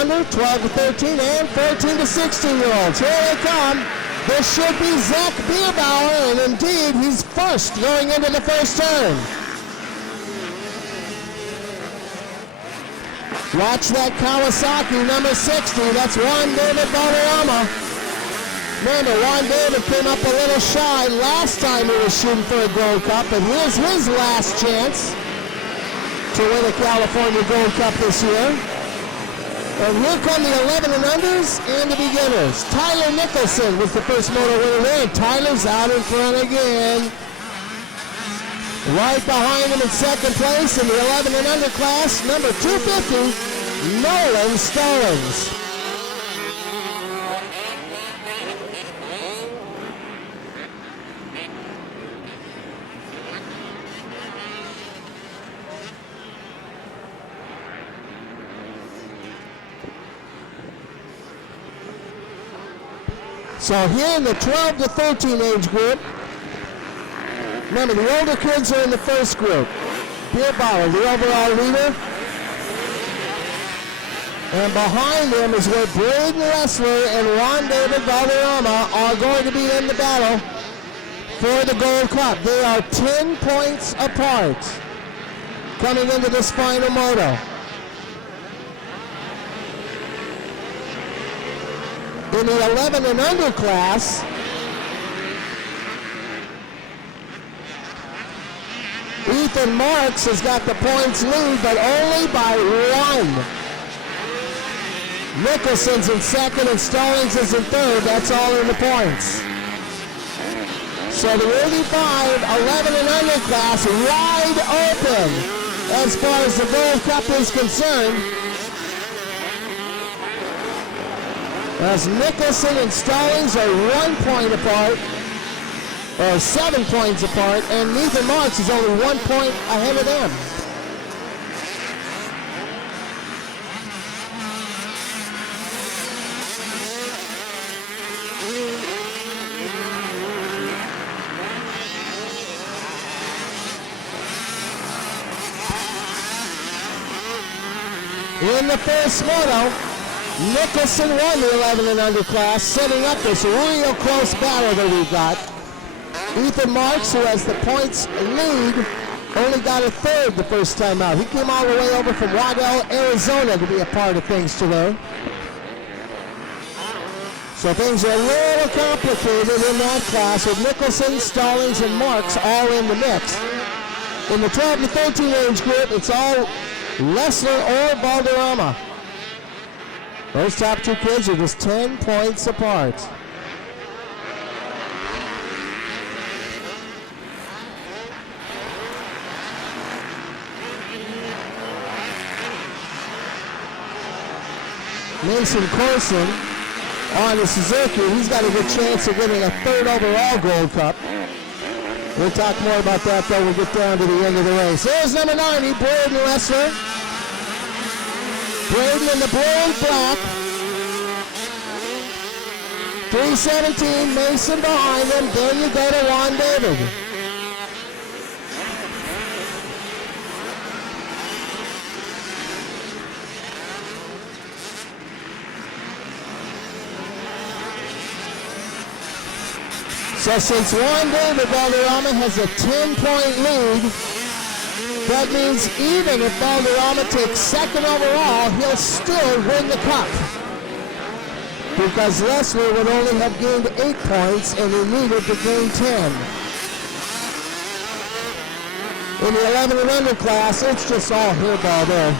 under, 12 to 13, and 14 to 16-year-olds. Here they come. This should be Zach Bierbauer, and indeed, he's first going into the first turn. Watch that Kawasaki, number 60. That's Juan David Valderrama. Remember, Juan David came up a little shy last time he was shooting for a Gold Cup, but here's his last chance to win a California Gold Cup this year. And here come the 11 and unders and the beginners. Tyler Nicholson was the first Moto winner there, and Tyler's out in front again. Right behind him in second place in the 11 and under class, number 250, Nolan Stallings. So here in the 12 to 13 age group, remember the older kids are in the first group. Bierbauer, the overall leader. And behind him is where Braden Lessler and Juan David Valderrama are going to be in the battle for the Gold Cup. They are 10 points apart coming into this final moto. In the 11 and under class, Ethan Marks has got the points lead, but only by one. Nicholson's in second and Stallings is in third. That's all in the points. So the 85, 11 and under class wide open as far as the Gold Cup is concerned. As Nicholson and Stallings are 1 point apart, or 7 points apart, and Ethan Marks is only 1 point ahead of them. In the first moto, Nicholson won the 11 and under class, setting up this real close battle that we've got. Ethan Marks, who has the points lead, only got a third the first time out. He came all the way over from Waddell, Arizona to be a part of things today. So things are a little complicated in that class with Nicholson, Stallings, and Marks all in the mix. In the 12 to 13 age group, it's all Lessler or Valderrama. Those top two kids are just 10 points apart. Mason Corson on the Suzuki. He's got a good chance of getting a third overall Gold Cup. We'll talk more about that though when we get down to the end of the race. There's number 90, Braden Lessler. Braden in the blue and black. 317, Mason behind him. Then you go to Juan David. So since Juan David Valderrama has a 10-point lead, that means even if Valderrama takes second overall, he'll still win the cup. Because Lessler would only have gained 8 points and he needed to gain 10. In the 11 and under class, it's just all hairball there.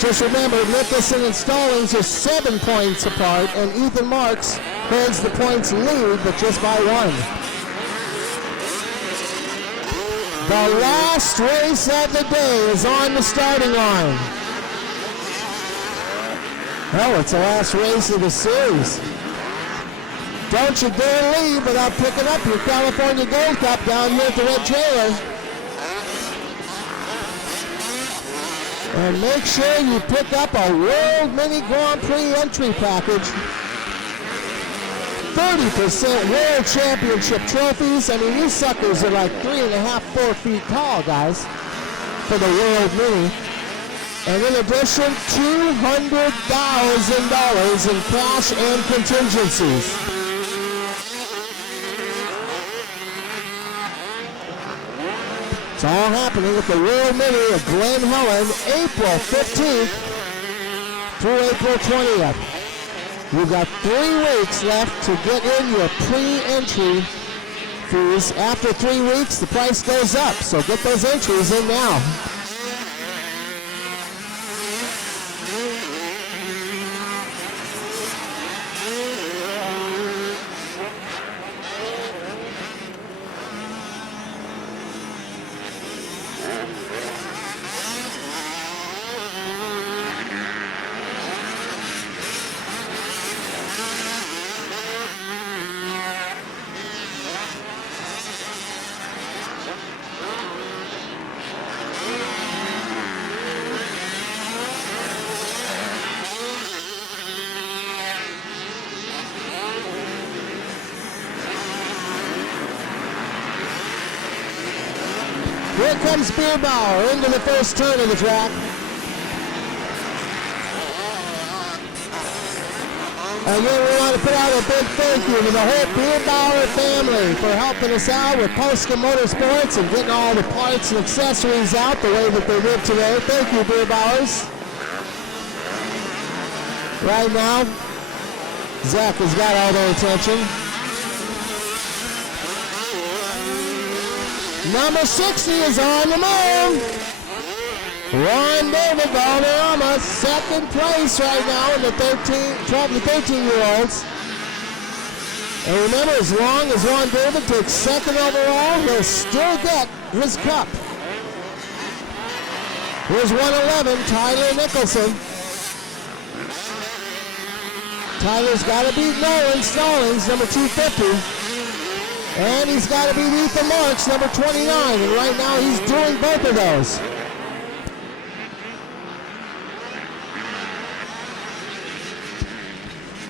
Just remember, Nicholson and Stallings are 7 points apart, and Ethan Marks holds the points lead, but just by 1. The last race of the day is on the starting line. Well, it's the last race of the series. Don't you dare leave without picking up your California Gold Cup down here at the Red Trailer. And make sure you pick up a World Mini Grand Prix entry package. 30% World Championship trophies. I mean, you suckers are like 3.5, 4 feet tall, guys, for the World Mini. And in addition, $200,000 in cash and contingencies. It's all happening at the World Mini of Glen Helen, April 15th through April 20th. You've got 3 weeks left to get in your pre-entry fees. After 3 weeks, the price goes up, so get those entries in now. Here comes Bierbauer into the first turn of the track. And then we want to put out a big thank you to the whole Bierbauer family for helping us out with Polska Motorsports and getting all the parts and accessories out the way that they did today. Thank you, Bierbauers. Right now, Zach has got all their attention. Number 60 is on the move. Ron David Valderrama, second place right now in the 12 to 13-year-olds. And remember, as long as Ron David takes second overall, he'll still get his cup. Here's 111, Tyler Nicholson. Tyler's got to beat Nolan Stallings, number 250. And he's got to beat Ethan Marks, number 29. And right now he's doing both of those.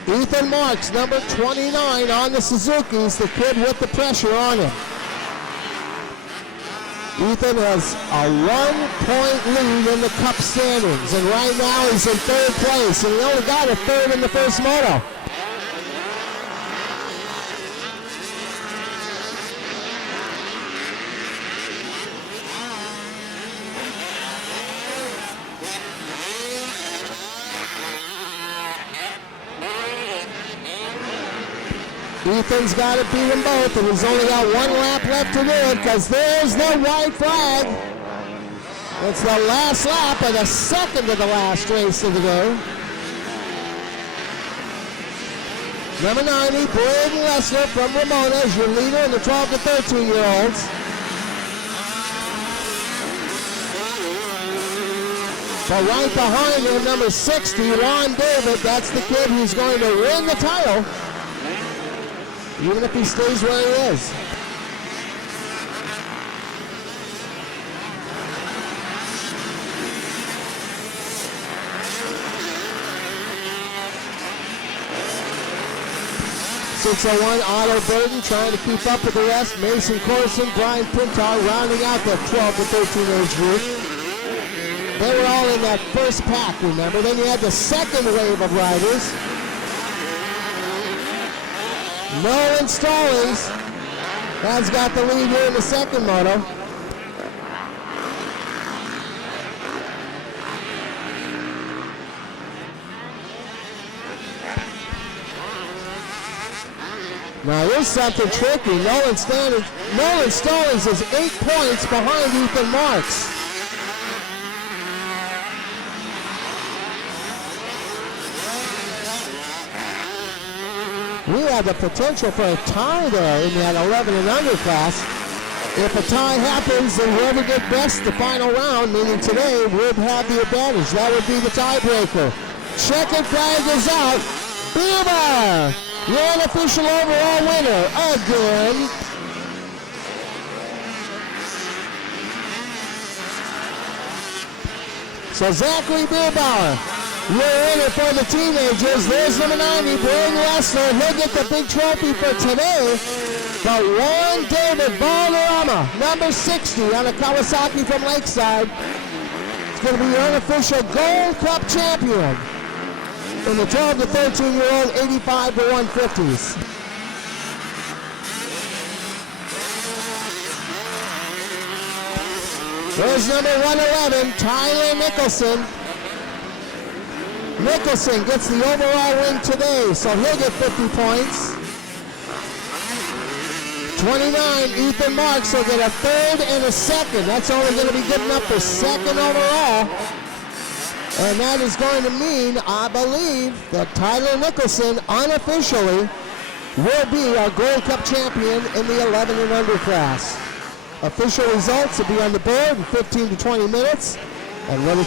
Ethan Marks, number 29 on the Suzuki's, the kid with the pressure on him. Ethan has a 1-point lead in the Cup standings. And right now he's in third place. And he only got a third in the first moto. Ethan's got to beat them both, and he's only got 1 lap left to do it, because there's the white flag. It's the last lap of the second to the last race of the day. Number 90, Braden Lessler from Ramona is your leader in the 12 to 13-year-olds. But right behind him, number 60, Ron David, that's the kid who's going to win the title, even if he stays where he is. .601 Otto Burden trying to keep up with the rest. Mason Corson, Brian Pintar rounding out the 12 to 13 age group. They were all in that first pack, remember? Then you had the second wave of riders. Nolan Stallings has got the lead here in the second moto. Now here's something tricky. Nolan Stallings is 8 points behind Ethan Marks. We have the potential for a tie there in that 11 and under class. If a tie happens, then whoever gets best the final round, meaning today, would have the advantage. That would be the tiebreaker. Checkered flag is out. Bieber, your unofficial overall winner again. So Zachary Bierbauer, your winner for the teenagers. There's number 90, Braden Lessler. He'll get the big trophy for today. But Ron David Valderrama, number 60 on a Kawasaki from Lakeside. going to be your unofficial Gold Cup champion in the 12 to 13-year-old 85 to 150s. There's number 111, Tyler Nicholson. Nicholson gets the overall win today, so he'll get 50 points. 29, Ethan Marks will get a third and a second. That's only going to be good enough for second overall. And that is going to mean, I believe, that Tyler Nicholson unofficially will be our Gold Cup champion in the 11 and under class. Official results will be on the board in 15 to 20 minutes. And let it